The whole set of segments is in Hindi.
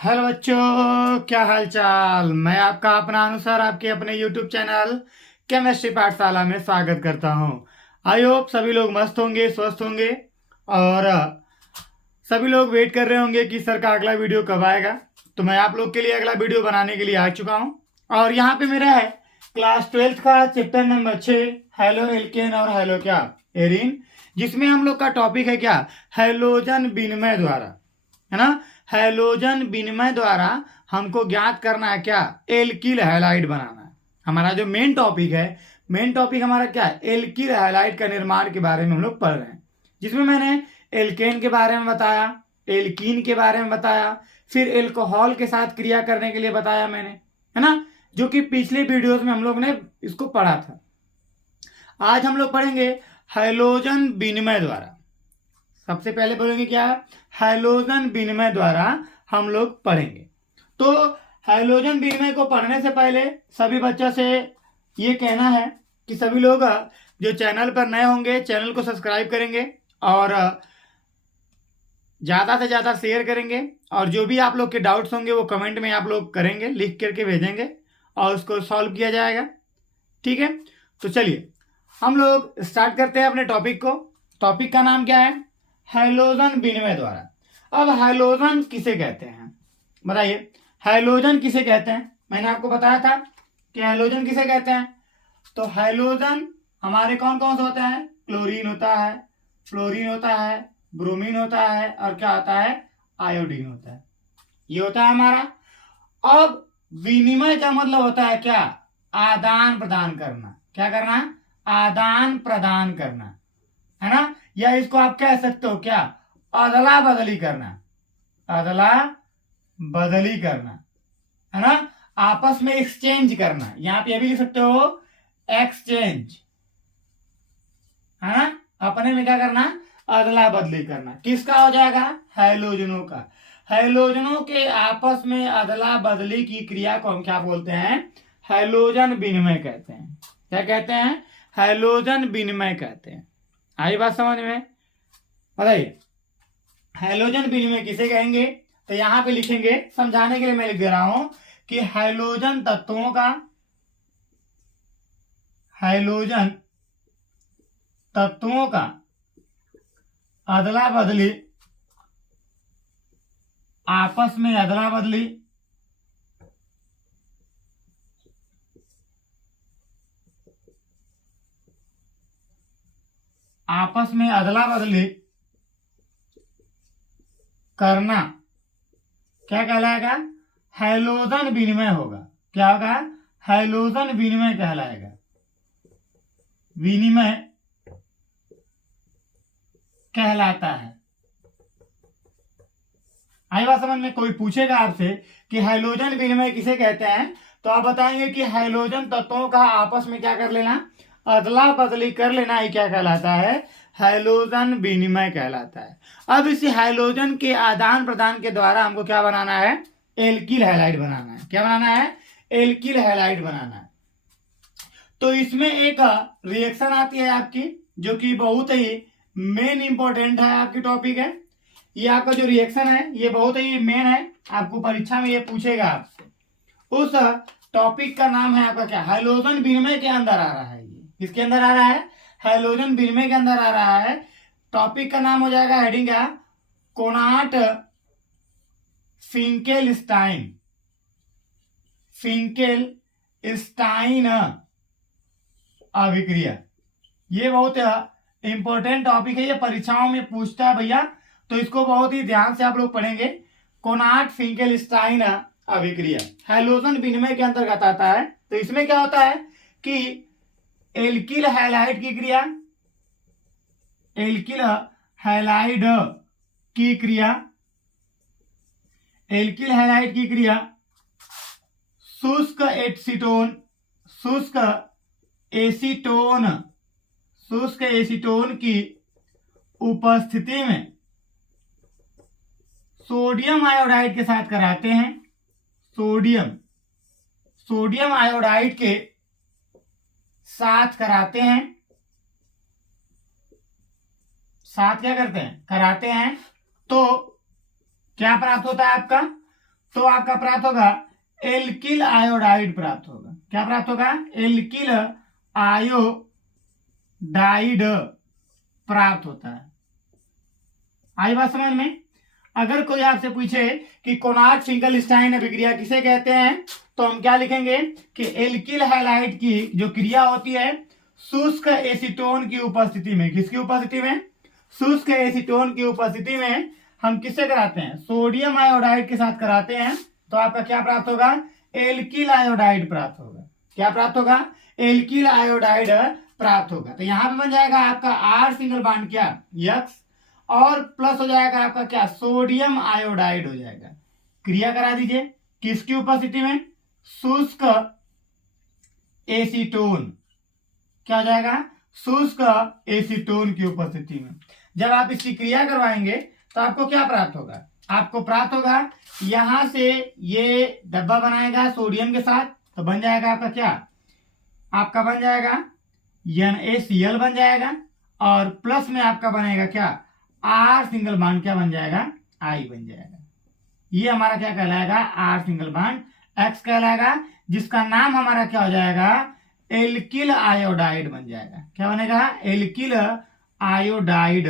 हेलो बच्चों, क्या हाल चाल। मैं आपका अपना अनुसार आपके अपने YouTube चैनल केमिस्ट्री पाठशाला में स्वागत करता हूं। आई होप सभी लोग मस्त होंगे, स्वस्थ होंगे और सभी लोग वेट कर रहे होंगे कि सर का अगला वीडियो कब आएगा। तो मैं आप लोग के लिए अगला वीडियो बनाने के लिए आ चुका हूं और यहाँ पे मेरा है क्लास 12th का चैप्टर नंबर 6 हेलो एल्केन और हेलो क्या एरीन, जिसमें हम लोग का टॉपिक है क्या, हैलोजन विनिमय द्वारा, है ना। हैलोजन विनिमय द्वारा हमको ज्ञात करना है क्या, एल्किल हैलाइड बनाना है। हमारा जो मेन टॉपिक है, मेन टॉपिक हमारा क्या है, एल्किल हैलाइड का निर्माण के बारे में हम लोग पढ़ रहे हैं, जिसमें मैंने एल्केन के बारे में बताया, एल्कीन के बारे में बताया, फिर एल्कोहल के साथ क्रिया करने के लिए बताया मैंने, है ना, जो कि पिछले वीडियोस में हम लोग ने इसको पढ़ा था। आज हम लोग पढ़ेंगे हैलोजन विनिमय द्वारा। सबसे पहले पढ़ेंगे क्या, हैलोजन विनिमय द्वारा हम लोग पढ़ेंगे। तो हैलोजन विनिमय को पढ़ने से पहले सभी बच्चों से ये कहना है कि सभी लोग जो चैनल पर नए होंगे चैनल को सब्सक्राइब करेंगे और ज़्यादा से ज़्यादा शेयर करेंगे, और जो भी आप लोग के डाउट्स होंगे वो कमेंट में आप लोग करेंगे, लिख करके भेजेंगे और उसको सॉल्व किया जाएगा। ठीक है, तो चलिए हम लोग स्टार्ट करते हैं अपने टॉपिक को। टॉपिक का नाम क्या है, हैलोजन विनिमय द्वारा। अब हैलोजन किसे कहते हैं बताइए, हैलोजन किसे कहते हैं। मैंने आपको बताया था कि हैलोजन किसे कहते हैं। तो हैलोजन हमारे कौन कौन से होता है, क्लोरीन होता है, फ्लोरीन होता है, ब्रोमीन होता है और क्या होता है, आयोडीन होता है। ये होता है हमारा। अब विनिमय का मतलब होता है क्या, आदान प्रदान करना। क्या करना, आदान प्रदान करना, है ना। या इसको आप कह सकते हो क्या, अदला बदली करना, अदला बदली करना, है ना। आपस में एक्सचेंज करना, यहां पे भी लिख सकते हो एक्सचेंज, है ना। अपने में क्या करना, अदला बदली करना। किसका हो जाएगा, हैलोजनों का। हैलोजनों के आपस में अदला बदली की क्रिया को हम क्या बोलते हैं, हैलोजन विनिमय कहते हैं। क्या कहते हैं, हैलोजन विनिमय कहते हैं। आई बात समझ में, बताइए हैलोजन विनिमय किसे कहेंगे। तो यहां पे लिखेंगे, समझाने के लिए मैं लिख दे रहा हूं कि हैलोजन तत्वों का, हैलोजन तत्वों का अदला बदली, आपस में अदला बदली, आपस में अदला बदली करना क्या कहलाएगा, हैलोजन विनिमय होगा। क्या होगा, हैलोजन विनिमय कहलाएगा। विनिमय कहलाता है। आई बात समझ में। कोई पूछेगा आपसे कि हैलोजन विनिमय किसे कहते हैं, तो आप बताएंगे कि हैलोजन तत्वों का आपस में क्या कर लेना, अदला बदली कर लेना ही क्या कहलाता है, हैलोजन विनिमय कहलाता है। अब इस हैलोजन के आदान प्रदान के द्वारा हमको क्या बनाना है, एल्किल हैलाइड बनाना है। क्या बनाना है, एल्किल हैलाइड बनाना है। तो इसमें एक रिएक्शन आती है आपकी, जो कि बहुत ही मेन इंपॉर्टेंट है, आपकी टॉपिक है। ये आपका जो रिएक्शन है ये बहुत ही मेन है, आपको परीक्षा में ये पूछेगा आपसे। उस टॉपिक का नाम है आपका क्या, हैलोजन विनिमय के अंदर आ रहा है। ये किसके अंदर आ रहा है, हैलोजन विनिमय के अंदर आ रहा है। टॉपिक का नाम हो जाएगा, हेडिंग क्या, कोनाट फिंकेलस्टाइन, फिंकेलस्टाइन अभिक्रिया। ये बहुत इंपॉर्टेंट टॉपिक है, ये परीक्षाओं में पूछता है भैया, तो इसको बहुत ही ध्यान से आप लोग पढ़ेंगे। कोनाट फिंकेलस्टाइन अभिक्रिया हैलोजन विनिमय के अंतर्गत आता है। तो इसमें क्या होता है कि एल्किल हैलाइड की क्रिया, एल्किल हैलाइड की क्रिया, एल्किल हैलाइड की क्रिया शुष्क एसीटोन, शुष्क एसीटोन, शुष्क एसीटोन की उपस्थिति में सोडियम आयोडाइड के साथ कराते हैं। सोडियम, सोडियम आयोडाइड के साथ कराते हैं, साथ क्या करते हैं, कराते हैं। तो क्या प्राप्त होता है आपका, तो आपका प्राप्त होगा एल्किल आयोडाइड प्राप्त होगा। क्या प्राप्त होगा? एल्किल आयोडाइड प्राप्त होता है। आई बात समझ में? अगर कोई आपसे पूछे कि कोनार्ड फिंकलस्टाइन अभिक्रिया किसे कहते हैं, तो हम क्या लिखेंगे कि एल्किल हैलाइड की जो क्रिया होती है शुष्क एसीटोन की उपस्थिति में, किसकी उपस्थिति में? शुष्क एसीटोन की उपस्थिति में हम किससे कराते हैं? सोडियम आयोडाइड के साथ कराते हैं। तो आपका क्या प्राप्त होगा? एल्किल आयोडाइड प्राप्त होगा। क्या प्राप्त होगा? एल्किल आयोडाइड प्राप्त होगा। तो यहां पे बन जाएगा आपका आर सिंगल बॉन्ड क्या? यक्स, और प्लस हो जाएगा आपका क्या? सोडियम आयोडाइड हो जाएगा। क्रिया करा दीजिए किसकी उपस्थिति में? शुष्क एसीटोन। क्या हो जाएगा? शुष्क एसीटोन की उपस्थिति में। जब आप इसकी क्रिया करवाएंगे तो आपको क्या प्राप्त होगा? आपको प्राप्त होगा यहां से ये डब्बा बनाएगा सोडियम के साथ, तो बन जाएगा आपका क्या? आपका बन जाएगा NaCl बन जाएगा, और प्लस में आपका बनेगा क्या? आर सिंगल बॉन्ड क्या बन जाएगा? आई बन जाएगा। ये हमारा क्या कहलाएगा? आर सिंगल बॉन्ड एक्स कहलाएगा, जिसका नाम हमारा क्या हो जाएगा? एल्किल आयोडाइड बन जाएगा। क्या बनेगा? एल्किल आयोडाइड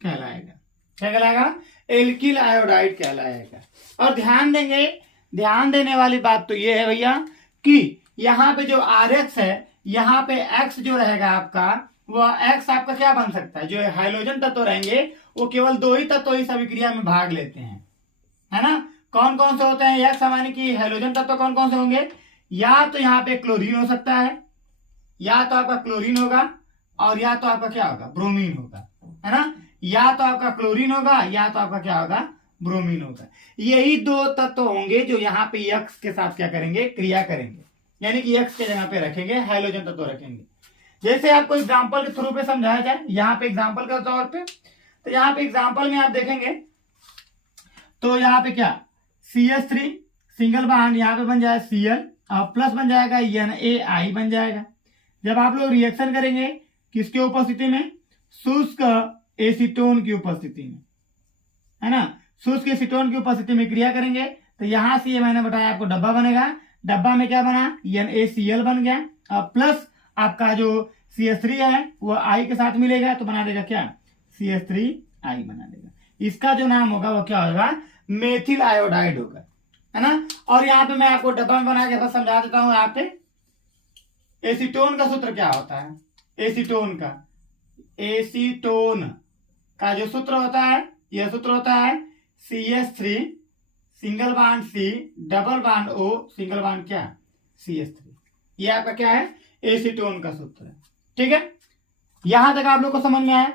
कहलाएगा। क्या कहलाएगा? एल्किल आयोडाइड कहलाएगा। और ध्यान देंगे, ध्यान देने वाली बात तो ये है भैया कि यहाँ पे जो RX है, यहाँ पे X जो रहेगा आपका, वह X आपका क्या बन सकता है? जो हाइड्रोजन तत्व रहेंगे वो केवल 2 ही तत्व इस अभिक्रिया में भाग लेते हैं, है ना? कौन कौन से होते हैं? X माने कि हाइड्रोजन तत्व कौन कौन से होंगे? या तो यहाँ पे क्लोरीन हो सकता है, या तो आपका क्लोरीन होगा, और या तो आपका क्या होगा? ब्रोमीन होगा, है ना? या तो आपका क्लोरीन होगा, या तो आपका क्या होगा? ब्रोमीन होगा। यही 2 तत्व होंगे जो यहाँ पे X के साथ क्या करेंगे? क्रिया करेंगे, यानी कि X के जगह पे रखेंगे, हाइड्रोजन तत्व रखेंगे। जैसे आपको एग्जाम्पल के थ्रू पे समझाया जाए, यहाँ पे एग्जाम्पल के तौर पे, तो यहाँ पे एग्जाम्पल में आप देखेंगे तो यहाँ पे क्या? CH3 सिंगल बॉन्ड यहाँ पे बन जाएगा Cl, और प्लस बन जाएगा NaI बन जाएगा। जब आप लोग रिएक्शन करेंगे किसके उपस्थिति में? शुष्क एसीटोन की उपस्थिति में, है ना? शुष्क एसीटोन की उपस्थिति में क्रिया करेंगे तो यहां से ये मैंने बताया आपको डब्बा बनेगा। डब्बा में क्या बना? NaCl बन गया, और प्लस आपका जो CH3 है वो I के साथ मिलेगा, तो बना देगा क्या? CH3I बना देगा। इसका जो नाम होगा वो क्या होगा? मेथिल आयोडाइड होगा, है ना? और यहाँ पे मैं आपको डब्बा में बना के समझा देता हूं। यहाँ पे एसीटोन का सूत्र क्या होता है? एसीटोन का जो सूत्र होता है, यह सूत्र होता है CH3 single bond C double bond O single bond क्या? CH3। ये आपका क्या है? एसीटोन का सूत्र है। ठीक है, यहां तक आप लोग को समझ में आया?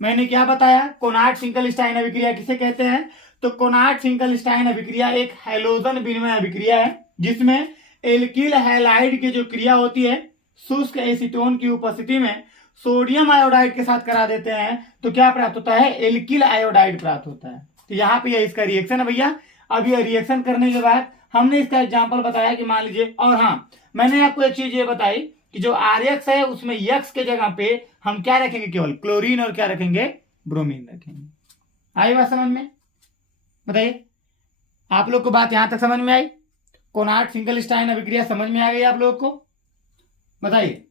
मैंने क्या बताया? कोनार्ड फिंकलस्टाइन अभिक्रिया किसे कहते हैं? तो कोनार्ड फिंकलस्टाइन अभिक्रिया एक हैलोजन विनिमय अभिक्रिया है, जिसमें एल्किल हैलाइड की जो क्रिया होती है शुष्क एसीटोन की उपस्थिति में सोडियम आयोडाइड के साथ करा देते हैं, तो क्या प्राप्त होता है? एल्किल आयोडाइड प्राप्त होता है। तो यहाँ पे इसका रिएक्शन है भैया। अब ये रिएक्शन करने के बाद हमने इसका एग्जाम्पल बताया कि मान लीजिए, और हाँ मैंने आपको एक चीज ये बताई कि जो RX है उसमें X के जगह पे हम क्या रखेंगे? केवल क्लोरीन, और क्या रखेंगे? ब्रोमीन रखेंगे। आई बात समझ में? बताइए, आप लोग को बात यहां तक समझ में आई? कोनार्ड फिंकलस्टाइन अभिक्रिया समझ में आ गई आप लोग को? बताइए,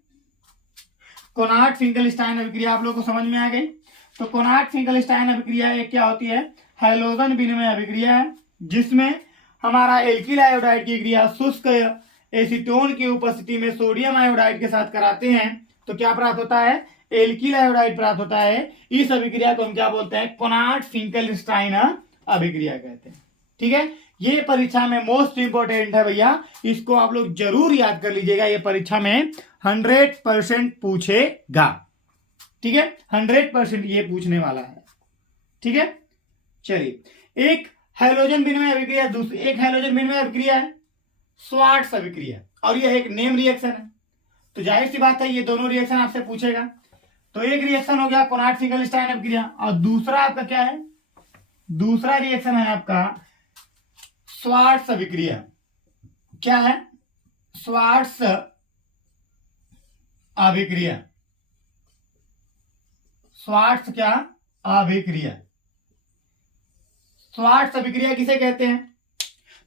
कोनार्ड फिंकलस्टाइन अभिक्रिया आप लोग को समझ में आ गई? तो कोनार्ड फिंकलस्टाइन अभिक्रिया एक क्या होती है? हैलोजन विनिमय अभिक्रिया है, जिसमें हमारा एल्किल आयोडाइड की क्रिया शुष्क एसीटोन की उपस्थिति में सोडियम आयोडाइड के साथ कराते हैं, तो क्या प्राप्त होता है? एल्किल आयोडाइड प्राप्त होता है। इस अभिक्रिया को हम क्या बोलते हैं? कोनार्ड फिंकलस्टाइन अभिक्रिया कहते हैं। ठीक है, ये परीक्षा में मोस्ट इंपोर्टेंट है भैया, इसको आप लोग जरूर याद कर लीजिएगा। ये परीक्षा में 100% पूछेगा। ठीक है, 100% ये पूछने वाला है। ठीक है, चलिए, एक हैलोजन विनिमय अभिक्रिया, दूसरी एक हैलोजन विनिमय अभिक्रिया है स्वार्ट्स अभिक्रिया, और यह एक नेम रिएक्शन है। तो जाहिर सी बात है ये दोनों रिएक्शन आपसे पूछेगा। तो एक रिएक्शन हो गया कोनार्ड फिंकलस्टाइन अभिक्रिया, और दूसरा आपका क्या है? दूसरा रिएक्शन है आपका स्वार्ट्स अभिक्रिया। क्या है? स्वार्ट्स अभिक्रिया। स्वार्ट्स क्या? अभिक्रिया। स्वार्ट्स अभिक्रिया किसे कहते हैं?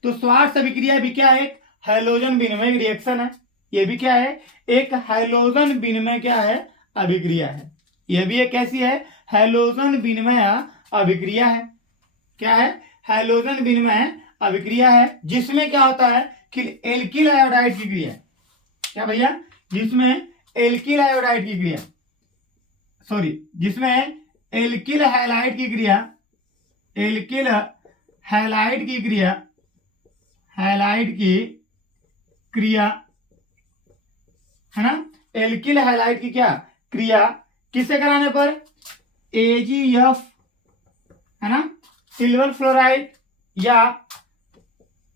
तो स्वार्ट्ज अभिक्रिया भी क्या है, एक हैलोजन विनिमय रिएक्शन है। ये भी क्या है, एक हैलोजन विनिमय क्या है, अभिक्रिया है। यह भी एक कैसी है, हैलोजन विनिमय अभिक्रिया है। क्या है, हैलोजन विनिमय अभिक्रिया है, जिसमें क्या होता है कि एल्किल आयोडाइड की क्रिया, क्या भैया, जिसमें एल्किल आयोडाइड की क्रिया, जिसमें एल्किल हैलाइड की क्रिया, एल्किल हैलाइड की क्रिया, हैलाइड की क्रिया है ना, एल्किल हैलाइड की क्या क्रिया, किससे कराने पर, AgF है ना, सिल्वर फ्लोराइड या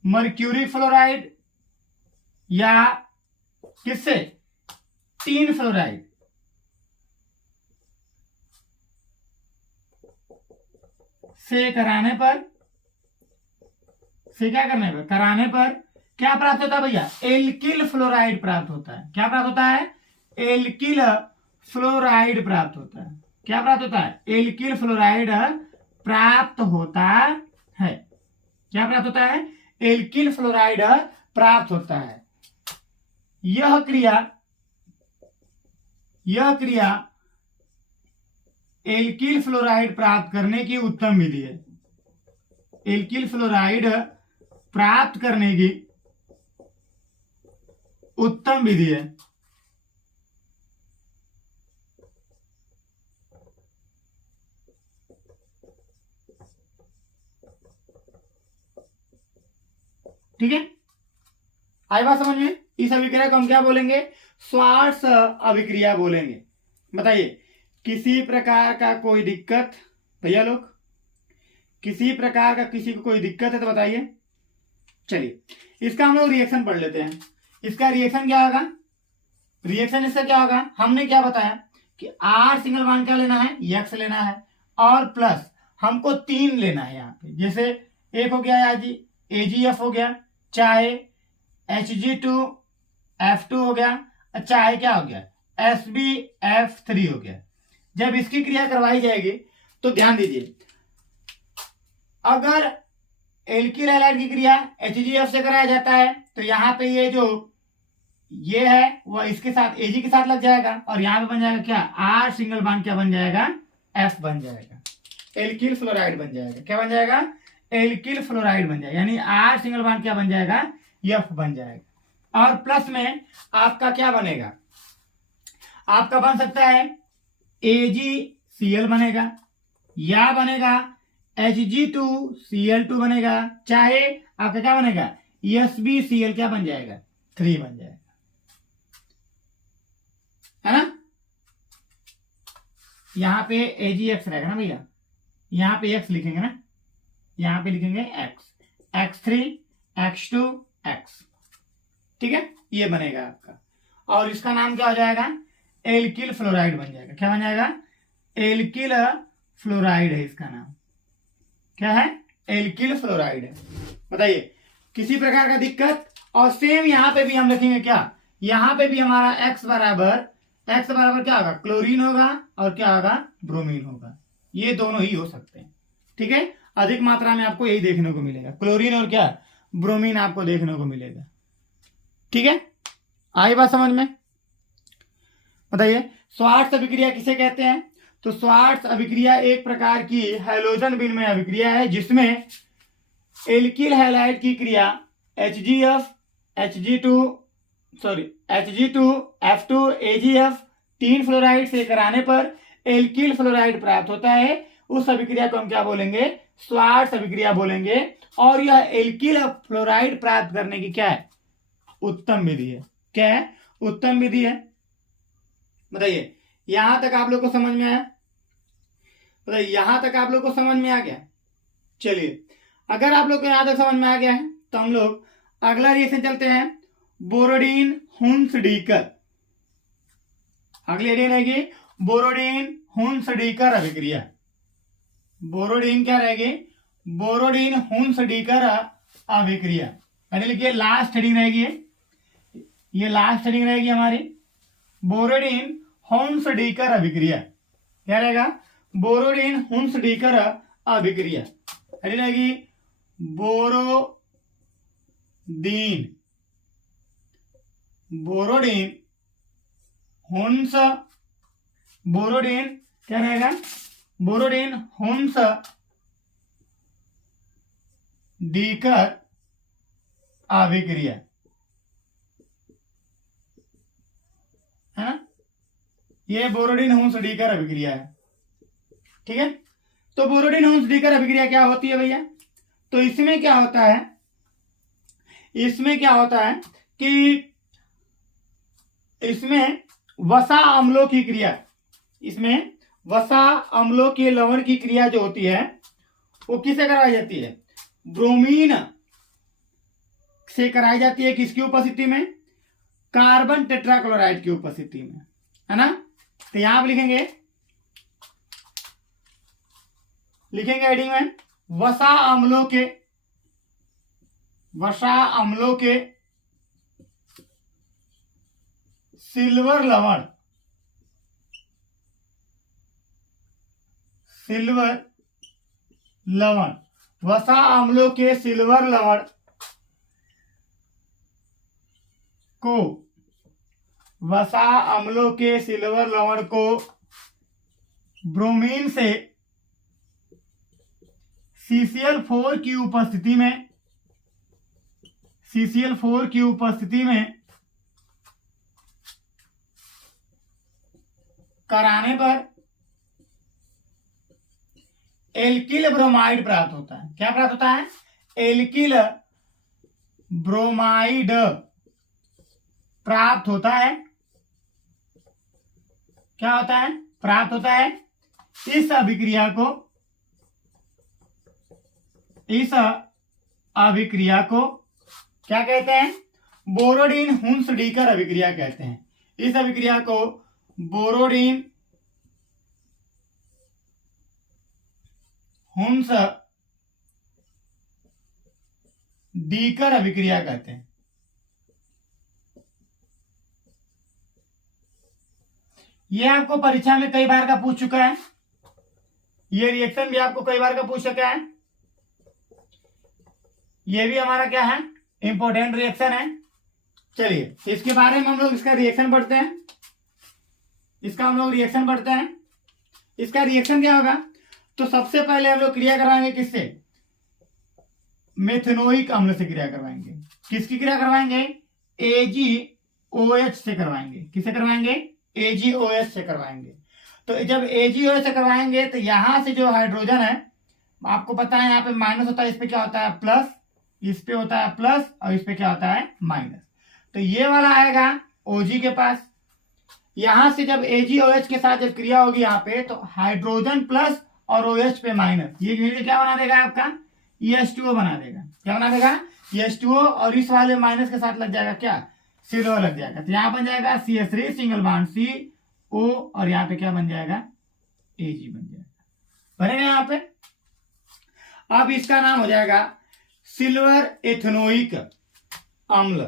मर्क्यूरी फ्लोराइड या किससे, टीन फ्लोराइड से कराने पर, से क्या करने पर, कराने पर क्या प्राप्त होता है भैया, एल्किल फ्लोराइड प्राप्त होता है। क्या प्राप्त होता है, एल्किल फ्लोराइड प्राप्त होता है। क्या प्राप्त होता है, एल्किल फ्लोराइड प्राप्त होता है। क्या प्राप्त होता है, एल्किल फ्लोराइड प्राप्त होता है। यह क्रिया एल्किल फ्लोराइड प्राप्त करने की उत्तम विधि है। एल्किल फ्लोराइड प्राप्त करने की उत्तम विधि है। ठीक है, आई बात समझ में। इस अभिक्रिया को हम क्या बोलेंगे, स्वार्ट्ज अभिक्रिया बोलेंगे। बताइए, किसी प्रकार का कोई दिक्कत भैया लोग, किसी प्रकार का किसी को कोई दिक्कत है तो बताइए। चलिए, इसका हम लोग रिएक्शन पढ़ लेते हैं। इसका रिएक्शन क्या होगा, रिएक्शन इसका क्या होगा, हमने क्या बताया कि R सिंगल बॉन्ड क्या लेना है, X लेना है, और प्लस हमको 3 लेना है यहाँ पे। जैसे एक हो गया AgF हो गया, चाहे Hg2F2 हो गया, चाहे क्या हो गया SbF3 हो गया। जब इसकी क्रिया करवाई जाएगी तो ध्यान दीजिए, अगर एल्किल हैलाइड की क्रिया HgF से कराया जाता है तो यहाँ पे ये जो ये है वह इसके साथ Ag के साथ लग जाएगा, और यहाँ पे बन जाएगा क्या, R सिंगल बॉन्ड क्या बन जाएगा, F बन जाएगा, एल्किल फ्लोराइड बन जाएगा। क्या बन जाएगा, एल्किल फ्लोराइड बन जाएगा, यानी R सिंगल बॉन्ड क्या बन जाएगा, F बन जाएगा। और प्लस में आपका क्या बनेगा, आपका बन सकता है AgCl बनेगा, या बनेगा Hg2Cl2 बनेगा, चाहे आपका क्या बनेगा SbCl क्या बन जाएगा, 3 बन जाएगा, है ना। यहां पे AgX रहेगा ना भैया, यहां पे X लिखेंगे ना, यहां पे लिखेंगे X, X3 X2 X, ठीक है, ये बनेगा आपका। और इसका नाम क्या हो जाएगा, एल्किल फ्लोराइड बन जाएगा। क्या बन जाएगा, एल्किल फ्लोराइड है इसका नाम, क्या है, एल्किल फ्लोराइड है। बताइए, किसी प्रकार का दिक्कत, और सेम यहां पे भी हम लिखेंगे क्या, यहां पे भी हमारा x बराबर क्या होगा, क्लोरीन होगा, और क्या होगा, ब्रोमीन होगा। ये दोनों ही हो सकते हैं, ठीक है। अधिक मात्रा में आपको यही देखने को मिलेगा, क्लोरीन और क्या, ब्रोमीन आपको देखने को मिलेगा, ठीक है। आई बात समझ में। बताइए, स्वार्ट्ज अभिक्रिया किसे कहते हैं, तो स्वार्ट्ज अभिक्रिया एक प्रकार की हैलोजन विनिमय अभिक्रिया है, जिसमें एल्किल हैलाइड की क्रिया Hg2F2 AgF 3 फ्लोराइड से कराने पर एल्किल फ्लोराइड प्राप्त होता है। उस अभिक्रिया को हम क्या बोलेंगे, स्वार्ट्ज अभिक्रिया बोलेंगे। और यह एल्किल फ्लोराइड प्राप्त करने की क्या है, उत्तम विधि है। क्या है, उत्तम विधि है। बताइए, यहां तक आप लोग को समझ में आया, बताइए यहां तक आप लोग को समझ में आ गया। चलिए, अगर आप लोग को यहां तक समझ में आ गया है तो हम लोग अगला रिएक्शन चलते हैं, बोरोडीन हुंसडीकर। अगली रिएक्शन रहेगी बोरोडीन हुंसडीकर अभिक्रिया। बोरोडीन क्या रहेगी, बोरोडीन हुंसडीकर अभिक्रिया। पहले लिखिए, लास्ट हेडिंग रहेगी, ये लास्ट हेडिंग रहेगी हमारी, बोरोडीन हुंसडीकर अभिक्रिया। क्या रहेगा, बोरोडीन हुंसडीकर अभिक्रिया। हेडिंग रहेगी बोरोडीन दीन, बोरोडीन, हुंस, बोरोडीन क्या रहेगा, बोरोडीन, हुंस, डीकर अभिक्रिया, है ना। ये बोरोडीन हुंस डीकर अभिक्रिया है, ठीक है। तो बोरोडीन हुंस डीकर अभिक्रिया क्या होती है भैया, तो इसमें क्या होता है, इसमें क्या होता है कि इसमें वसा अम्लों की क्रिया, इसमें वसा अम्लों के लवण की क्रिया जो होती है वो किससे कराई जाती है, ब्रोमीन से कराई जाती है। किसकी उपस्थिति में, कार्बन टेट्राक्लोराइड की उपस्थिति में, है ना। तो यहां आप लिखेंगे हेडिंग में वसा अम्लों के सिल्वर लवण, वसा अम्लों के सिल्वर लवण को, वसा अम्लों के सिल्वर लवण को ब्रोमीन से CCl4 की उपस्थिति में, CCl4 की उपस्थिति में कराने पर एल्किल ब्रोमाइड प्राप्त होता है। क्या प्राप्त होता है, एल्किल ब्रोमाइड प्राप्त होता है। क्या होता है, प्राप्त होता है। इस अभिक्रिया को क्या कहते हैं, बोरोडीन हुंस डीकर अभिक्रिया कहते हैं। इस अभिक्रिया को बोरोडीन हुंस डीकर अभिक्रिया कहते हैं। ये आपको परीक्षा में कई बार का पूछ चुका है, ये रिएक्शन भी आपको कई बार का पूछ चुका है। ये भी हमारा क्या है, इंपॉर्टेंट रिएक्शन है। चलिए इसके बारे में हम लोग इसका रिएक्शन पढ़ते हैं, इसका रिएक्शन क्या होगा। तो सबसे पहले हम लोग क्रिया करवाएंगे किससे, मेथनोइक अम्ल से क्रिया करवाएंगे। किसकी क्रिया करवाएंगे, AgOH से करवाएंगे। किससे करवाएंगे, AgOH से करवाएंगे। तो जब AgOH से करवाएंगे तो यहां से जो हाइड्रोजन है, आपको पता है यहाँ पे माइनस होता है, इस पे क्या होता है प्लस, इस पे होता है प्लस और इस पे क्या होता है माइनस। तो ये वाला आएगा OG के पास। यहां से जब AgOH के साथ जब क्रिया होगी यहाँ पे, तो हाइड्रोजन प्लस और OH पे माइनस, ये क्या बना देगा आपका, H2O बना देगा। क्या बना देगा, H2O, और इस वाले माइनस के साथ लग जाएगा क्या, सिल्वर लग जाएगा। तो यहां बन जाएगा CH3 सिंगल बॉन्ड CO, और यहाँ पे क्या बन जाएगा, Ag बन जाएगा, बनेगा यहाँ पे। अब इसका नाम हो जाएगा सिल्वर एथनोइक अम्ल,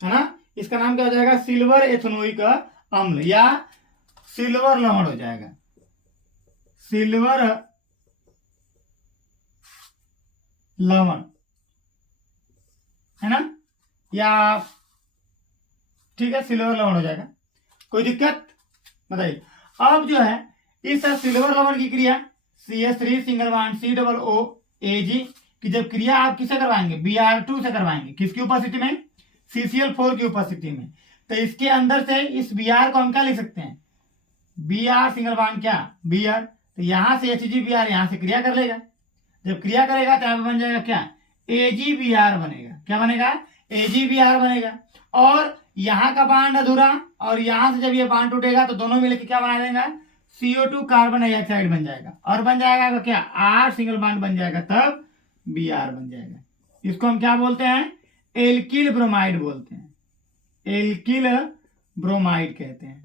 है ना। इसका नाम क्या हो जाएगा, सिल्वर एथनोइक अम्ल या सिल्वर लवण हो जाएगा, सिल्वर लवण, है ना, या ठीक है सिल्वर लवण हो जाएगा। कोई दिक्कत बताइए। अब जो है इस सिल्वर लवण की क्रिया CH3 सिंगल बॉन्ड COOAg की जब क्रिया आप किससे करवाएंगे, Br2 से करवाएंगे। किसकी उपस्थिति में, CCl4 की उपस्थिति में। तो इसके अंदर से इस Br को हम क्या लिख सकते हैं, Br सिंगल बॉन्ड क्या, Br। तो यहां से HgBr यहां से क्रिया कर लेगा। जब क्रिया करेगा तो यहां पर बन जाएगा क्या, AgBr बनेगा। क्या बनेगा, AgBr बनेगा। और यहां का बांड अधूरा, और यहां से जब ये बांड टूटेगा तो दोनों मिलकर क्या बना देगा, CO2 कार्बन डाइऑक्साइड बन जाएगा। और बन जाएगा क्या, R सिंगल बांड बन जाएगा, तब Br बन जाएगा। इसको हम क्या बोलते हैं, एल्किल ब्रोमाइड बोलते हैं, एल्किल ब्रोमाइड कहते हैं।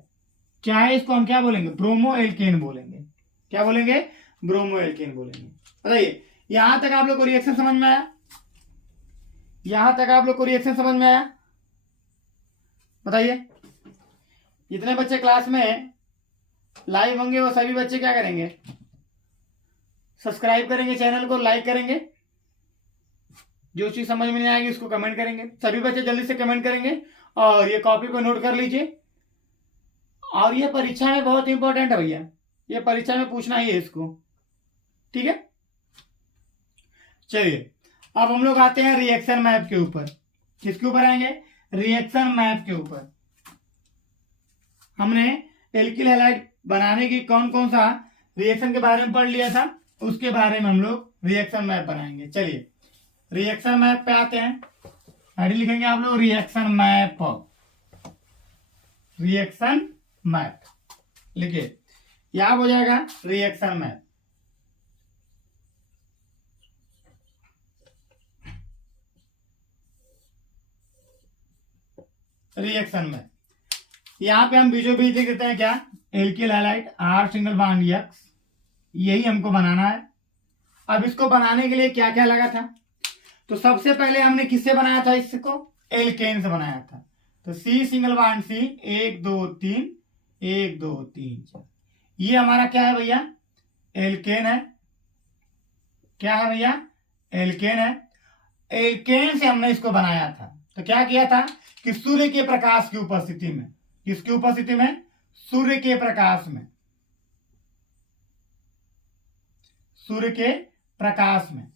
चाहे इसको हम क्या बोलेंगे, ब्रोमो एल्केन बोलेंगे। क्या बोलेंगे, ब्रोमो एल्केन बोलेंगे। बताइए यहां तक आप लोग को रिएक्शन समझ में आया, यहां तक आप लोग को रिएक्शन समझ में आया। बताइए जितने बच्चे क्लास में लाइव होंगे वो सभी बच्चे क्या करेंगे, सब्सक्राइब करेंगे चैनल को, लाइक करेंगे। जो चीज समझ में नहीं आएगी उसको कमेंट करेंगे। सभी बच्चे जल्दी से कमेंट करेंगे और ये कॉपी पर नोट कर लीजिए। और ये परीक्षा में बहुत इंपॉर्टेंट है भैया, ये परीक्षा में पूछना ही है इसको, ठीक है। चलिए अब हम लोग आते हैं रिएक्शन मैप के ऊपर। किसके ऊपर आएंगे? रिएक्शन मैप के ऊपर। हमने एल्किल हैलाइड बनाने की कौन कौन सा रिएक्शन के बारे में पढ़ लिया था, उसके बारे में हम लोग रिएक्शन मैप बनाएंगे। चलिए रिएक्शन मैप पे आते हैं। हेडिंग लिखेंगे आप लोग रिएक्शन मैप, रिएक्शन मैप लिखिए, यहां हो जाएगा रिएक्शन मैप। रिएक्शन मैप यहां पे हम बीचों बीच लिख देते हैं क्या? Alkyl halide R single bond X, यही हमको बनाना है। अब इसको बनाने के लिए क्या क्या लगा था? तो सबसे पहले हमने किससे बनाया था? इसको एल्केन से बनाया था। तो C सिंगल बॉन्ड C 1 2 3 1 2 3 4, ये हमारा क्या है भैया? एल्केन है। क्या है भैया? एल्केन है। एल्केन से हमने इसको बनाया था। तो क्या किया था कि सूर्य के प्रकाश की उपस्थिति में, किसकी उपस्थिति में? सूर्य के प्रकाश में, सूर्य के प्रकाश में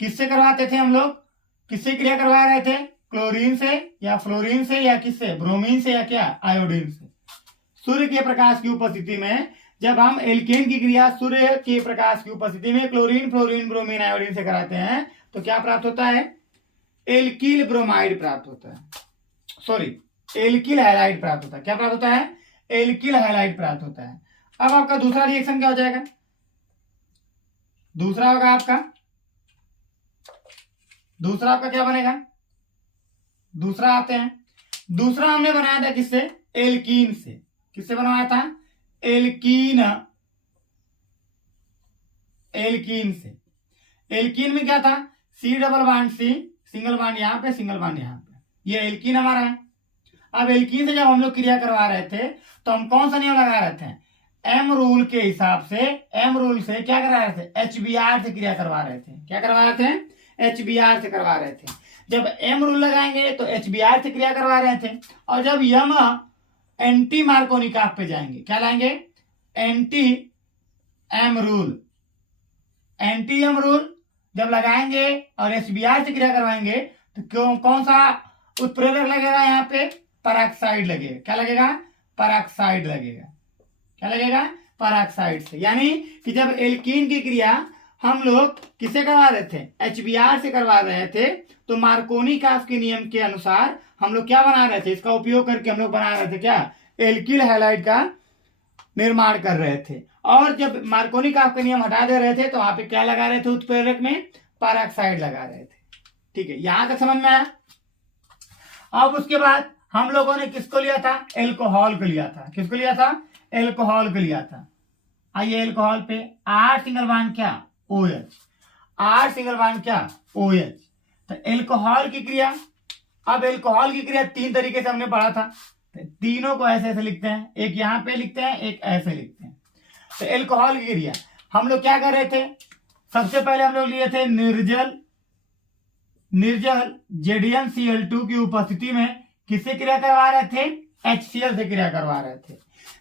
किससे करवाते थे हम लोग? किससे क्रिया करवा रहे थे? क्लोरीन से या फ्लोरीन से या किससे? ब्रोमीन से या क्या? आयोडीन से। सूर्य के प्रकाश की उपस्थिति में जब हम एल्केन की क्रिया सूर्य के प्रकाश की उपस्थिति में क्लोरीन, फ्लोरीन, ब्रोमीन, आयोडीन से कराते हैं तो क्या प्राप्त होता है? एल्किल ब्रोमाइड प्राप्त होता है, सॉरी एल्किल हैलाइड प्राप्त होता है। क्या प्राप्त होता है? एल्किल हैलाइड प्राप्त होता है। अब आपका दूसरा रिएक्शन क्या हो जाएगा? दूसरा होगा आपका, दूसरा आपका क्या बनेगा? दूसरा आते हैं। दूसरा हमने बनाया था किससे? एल्कीन से। किससे बनवाया था? एल्कीन, एल्कीन से। एल्कीन में क्या था? C double bond C, single bond यहां पे, सिंगल बॉन्ड यहां पे, ये एल्कीन हमारा है। अब एल्कीन से जब हम लोग क्रिया करवा रहे थे तो हम कौन सा नियम लगा रहे थे? एम रूल के हिसाब से, एम रूल से क्या करा रहे थे? HBr से क्रिया करवा रहे थे। क्या करवा रहे थे? HBr से करवा रहे थे। जब एम रूल लगाएंगे तो HBr से क्रिया करवा रहे थे। और जब यम एंटी मार्कोनिकाफ पे जाएंगे, क्या लाएंगे? Anti M rule, anti M rule जब लगाएंगे और HBr से क्रिया करवाएंगे तो कौन सा उत्प्रेरक लगेगा? यहाँ पे पेरोक्साइड लगेगा। क्या लगेगा? पेरोक्साइड लगेगा। क्या लगेगा? पेरोक्साइड से। यानी कि जब एल्कीन की क्रिया हम लोग किससे करवा रहे थे? HBr से करवा रहे थे, तो मार्कोनिकाफ के नियम के अनुसार हम लोग क्या बना रहे थे? इसका उपयोग करके हम लोग बना रहे थे क्या? एल्किल हैलाइड का निर्माण कर रहे थे। और जब मार्कोनिकाफ का नियम हटा दे रहे थे तो वहां पे क्या लगा रहे थे? उत्प्रेरक में पेरोक्साइड लगा रहे थे। ठीक है, यहां तक समझ में आया? अब उसके बाद हम लोगों ने किसको लिया था? एल्कोहल को लिया था। किसको लिया था? एल्कोहल को लिया था। आइए एल्कोहल पे R सिंगल बॉन्ड क्या? OH, R सिंगल बॉन्ड क्या? OH। तो एल्कोहल की क्रिया, अब एल्कोहल की क्रिया तीन तरीके से हमने पढ़ा था, तो तीनों को ऐसे ऐसे लिखते हैं, एक यहां पे लिखते हैं, एक ऐसे लिखते हैं। तो एल्कोहल की क्रिया हम लोग क्या कर रहे थे? सबसे पहले हम लोग लिए थे निर्जल, निर्जल ZnCl2 की उपस्थिति में किससे क्रिया करवा रहे थे? HCl से क्रिया करवा रहे थे।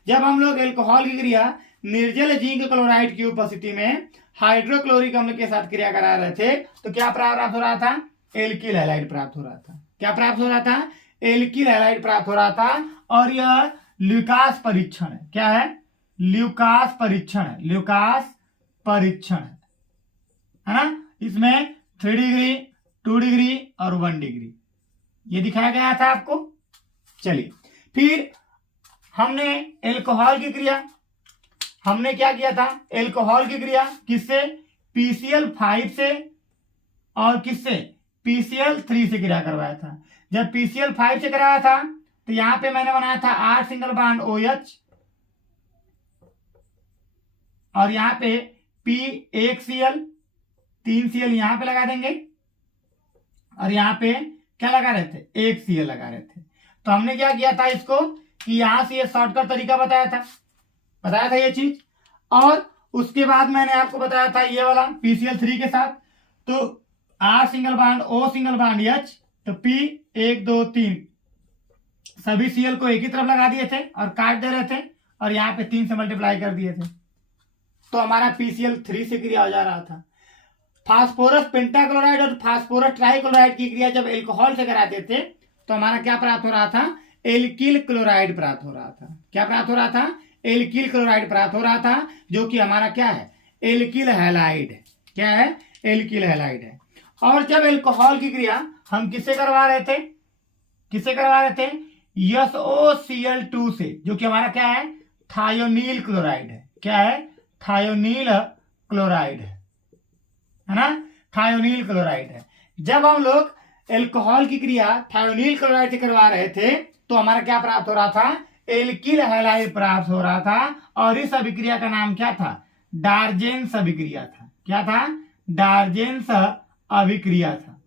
जब हम लोग एल्कोहल की क्रिया निर्जल जिंक क्लोराइड की उपस्थिति में हाइड्रोक्लोरिक अम्ल के साथ क्रिया करा रहे थे तो क्या प्राप्त हो रहा था? एल्किल हैलाइड प्राप्त हो रहा था। क्या प्राप्त हो रहा था? एल्किल हैलाइड प्राप्त हो रहा था। और यह ल्यूकास परीक्षण है। क्या है? ल्यूकास परीक्षण है, ल्यूकास परीक्षण है ना? इसमें 3 डिग्री, 2 डिग्री और 1 डिग्री ये दिखाया गया था आपको। चलिए फिर हमने एल्कोहल की क्रिया, हमने क्या किया था? एल्कोहल की क्रिया किससे? PCl5 से और किससे? PCl3 से क्रिया करवाया था। जब PCl5 से कराया था तो यहां पे मैंने बनाया था R सिंगल बॉन्ड OH और यहां पे P1Cl, 3Cl यहां पे लगा देंगे और यहां पे क्या लगा रहे थे? 1Cl लगा रहे थे। तो हमने क्या किया था इसको कि यहां से ये शॉर्टकट तरीका बताया था ये चीज। और उसके बाद मैंने आपको बताया था ये वाला PCl3 के साथ। तो R single bond O single bond H, तो P 1 2 3 सभी Cl को एक ही तरफ लगा दिए थे और काट दे रहे थे और यहाँ पे 3 से मल्टीप्लाई कर दिए थे, तो हमारा PCl 3 से क्रिया हो जा रहा था। फास्फोरस पेंटाक्लोराइड और फास्फोरस ट्राइक्लोराइड की क्रिया जब एल्कोहल से कराते थे तो हमारा क्या प्राप्त हो रहा था? एल्किल क्लोराइड प्राप्त हो रहा था। क्या प्राप्त हो रहा था? एल्किल क्लोराइड प्राप्त हो रहा था, जो कि हमारा क्या है? Alkyl halide. क्या है? एल्किल हैलाइड है। और जब एल्कोहल की क्रिया हम किससे करवा रहे थे? किससे करवा रहे थे? SOCl2 से, जो कि हमारा क्या है? थायोनील क्लोराइड है। क्या है? थायोनील क्लोराइड है ना? थायोनील क्लोराइड है। जब हम लोग एल्कोहल की क्रिया थायोनील क्लोराइड से करवा रहे थे तो हमारा क्या प्राप्त हो रहा था? एल्किल हैलाइड प्राप्त हो रहा था, और इस अभिक्रिया का नाम क्या था? डार्जेंस अभिक्रिया था। क्या था? डार्जेंस अभिक्रिया था।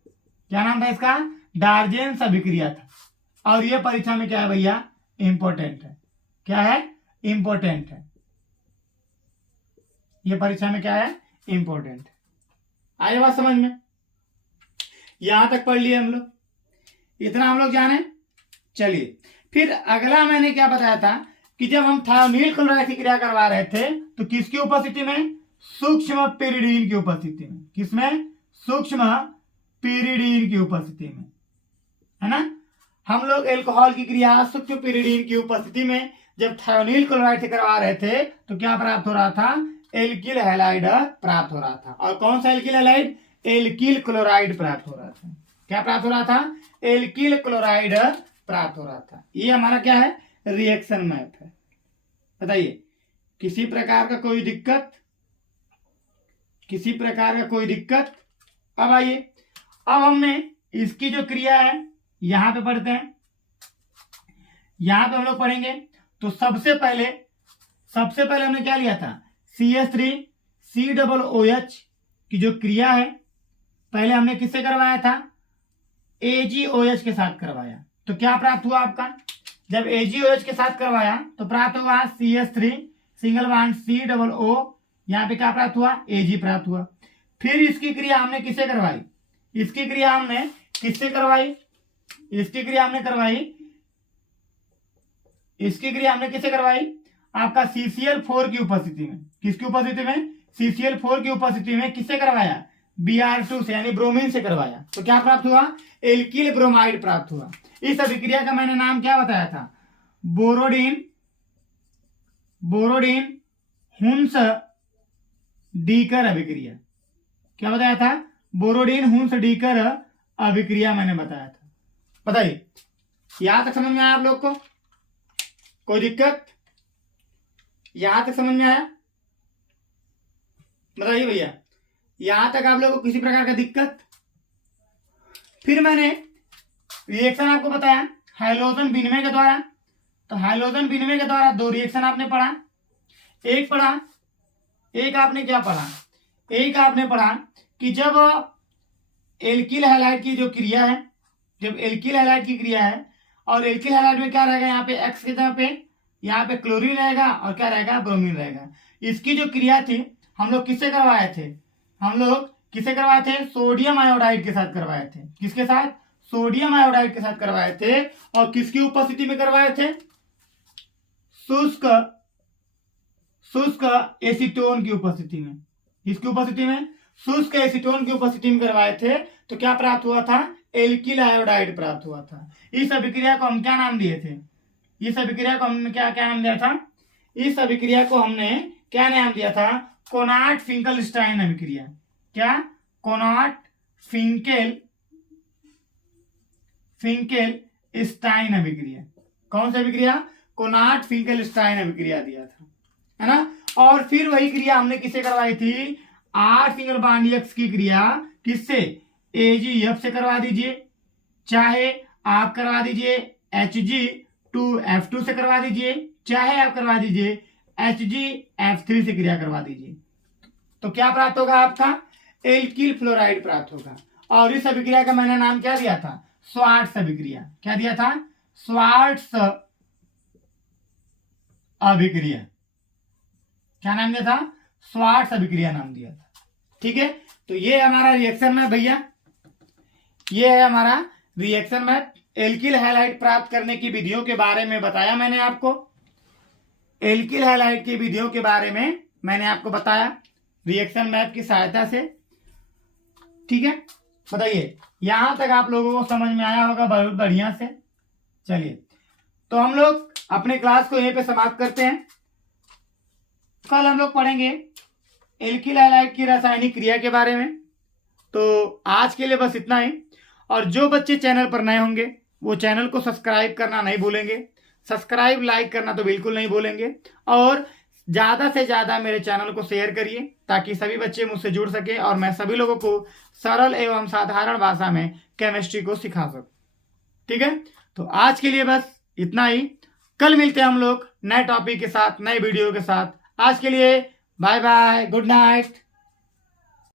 क्या नाम था इसका? डार्जेंस अभिक्रिया था। और ये परीक्षा में क्या है भैया? इंपॉर्टेंट है। क्या है? इंपॉर्टेंट है। ये परीक्षा में क्या है? इंपॉर्टेंट। आए बात समझ में? यहां तक पढ़ लिए हम लोग, इतना हम लोग जाने। चलिए फिर अगला मैंने क्या बताया था कि जब हम थायोनील क्लोराइड की क्रिया करवा रहे थे तो किसकी उपस्थिति में? सूक्ष्म पिरिडीन की उपस्थिति में। किसमें? सूक्ष्म पिरिडीन की उपस्थिति में, है ना? हम लोग एल्कोहल की क्रिया सूक्ष्म पिरिडीन की उपस्थिति में जब थायोनील क्लोराइड से करवा रहे थे तो क्या प्राप्त हो रहा था? एल्किल हैलाइड प्राप्त हो रहा था। और कौन सा एल्किल हैलाइड? एल्किल क्लोराइड प्राप्त हो रहा था। क्या प्राप्त हो रहा था? एल्किल क्लोराइड प्राप्त हो रहा था। ये हमारा क्या है? रिएक्शन मैप है। बताइए, किसी प्रकार का कोई दिक्कत? किसी प्रकार का कोई दिक्कत? अब आइए, अब हमने इसकी जो क्रिया है यहां पे पढ़ते हैं। यहां पे हम लोग पढ़ेंगे तो सबसे पहले हमने क्या लिया था? CH3COOH की जो क्रिया है पहले हमने किससे करवाया था? AgOH के साथ करवाया। तो क्या प्राप्त हुआ आपका? जब AgOH के साथ करवाया तो प्राप्त हुआ CH3 सिंगल बॉन्ड COO, यहाँ पे क्या प्राप्त हुआ? Ag प्राप्त हुआ। फिर इसकी क्रिया हमने किससे करवाई? इसकी क्रिया हमने किससे करवाई? इसकी क्रिया हमने किससे करवाई? आपका CCl4 की उपस्थिति में। किसकी उपस्थिति में? CCl4 की उपस्थिति में किससे करवाया? Br2 से, यानी ब्रोमीन से करवाया। तो क्या प्राप्त हुआ? एल्किल ब्रोमाइड प्राप्त हुआ। इस अभिक्रिया का मैंने नाम क्या बताया था? बोरोडिन हुंस डीकर अभिक्रिया। क्या बताया था? बोरोडिन हुंस डीकर अभिक्रिया मैंने बताया था। बताइए, यहां तक समझ में आया आप लोग को? कोई दिक्कत? यहां तक समझ में आया? बताइए भैया, यहां तक आप लोगों को किसी प्रकार का दिक्कत? फिर मैंने रिएक्शन आपको बताया हाइड्रोजन विनिमय के द्वारा। तो हाइड्रोजन विनिमय के द्वारा दो रिएक्शन आपने पढ़ा। एक आपने क्या पढ़ा? एक आपने पढ़ा कि जब एल्किल हैलाइड की जो क्रिया है, जब एल्किल हैलाइड की क्रिया है और एल्किल हैलाइड में क्या रहेगा? यहाँ पे X की जगह पे यहाँ पे क्लोरीन रहेगा और क्या रहेगा? ब्रोमीन रहेगा। इसकी जो क्रिया थी हम लोग किससे करवाए थे? सोडियम आयोडाइड के साथ करवाए थे। किसके साथ? सोडियम आयोडाइड के साथ करवाए थे। और किसकी उपस्थिति में करवाए थे? शुष्क एसीटोन की उपस्थिति में। किसकी उपस्थिति में? शुष्क एसीटोन की उपस्थिति में करवाए थे। तो क्या प्राप्त हुआ था? एल्किल आयोडाइड प्राप्त हुआ था। इस अभिक्रिया को हम क्या नाम दिए थे? इस अभिक्रिया को हमने क्या नाम दिया था? इस अभिक्रिया को हमने क्या नाम दिया था? कोनाट फिंकलस्टाइन अभिक्रिया। क्या? कोनाट फिंकलस्टाइन अभिक्रिया। कौन सी अभिक्रिया? कोनाट फिंकलस्टाइन अभिक्रिया दिया था, है ना? और फिर वही क्रिया हमने किससे करवाई थी? R सिंगल बॉन्ड X की क्रिया किससे? AgF से करवा दीजिए, चाहे आप करवा दीजिए Hg2F2 से करवा दीजिए, चाहे आप करवा दीजिए HgF3 से क्रिया करवा दीजिए। तो क्या प्राप्त होगा आपका? एल्किल फ्लोराइड प्राप्त होगा। और इस अभिक्रिया का मैंने नाम क्या दिया था? स्वार्ट्स अभिक्रिया। क्या दिया था? स्वार्ट्स अभिक्रिया। क्या नाम दिया था? स्वार्ट्स अभिक्रिया नाम दिया था। ठीक है, तो ये हमारा रिएक्शन है भैया। ये है हमारा रिएक्शन मैप। एल्किल हैलाइड प्राप्त करने की विधियों के बारे में बताया मैंने आपको। एल्किल हैलाइड की विधियों के बारे में मैंने आपको बताया रिएक्शन मैप की सहायता से। ठीक है, बताइए यहां तक आप लोगों को समझ में आया होगा बहुत बढ़िया से। चलिए तो हम लोग अपने क्लास को यहीं पे समाप्त करते हैं। कल हम लोग पढ़ेंगे एल्किल हैलाइड की रासायनिक क्रिया के बारे में। तो आज के लिए बस इतना ही। और जो बच्चे चैनल पर नए होंगे वो चैनल को सब्सक्राइब करना नहीं भूलेंगे। सब्सक्राइब लाइक करना तो बिल्कुल नहीं भूलेंगे। और ज़्यादा से ज़्यादा मेरे चैनल को शेयर करिए ताकि सभी बच्चे मुझसे जुड़ सके और मैं सभी लोगों को सरल एवं साधारण भाषा में केमिस्ट्री को सिखा सकूं। ठीक है, तो आज के लिए बस इतना ही। कल मिलते हैं हम लोग नए टॉपिक के साथ, नए वीडियो के साथ। आज के लिए बाय बाय, गुड नाइट।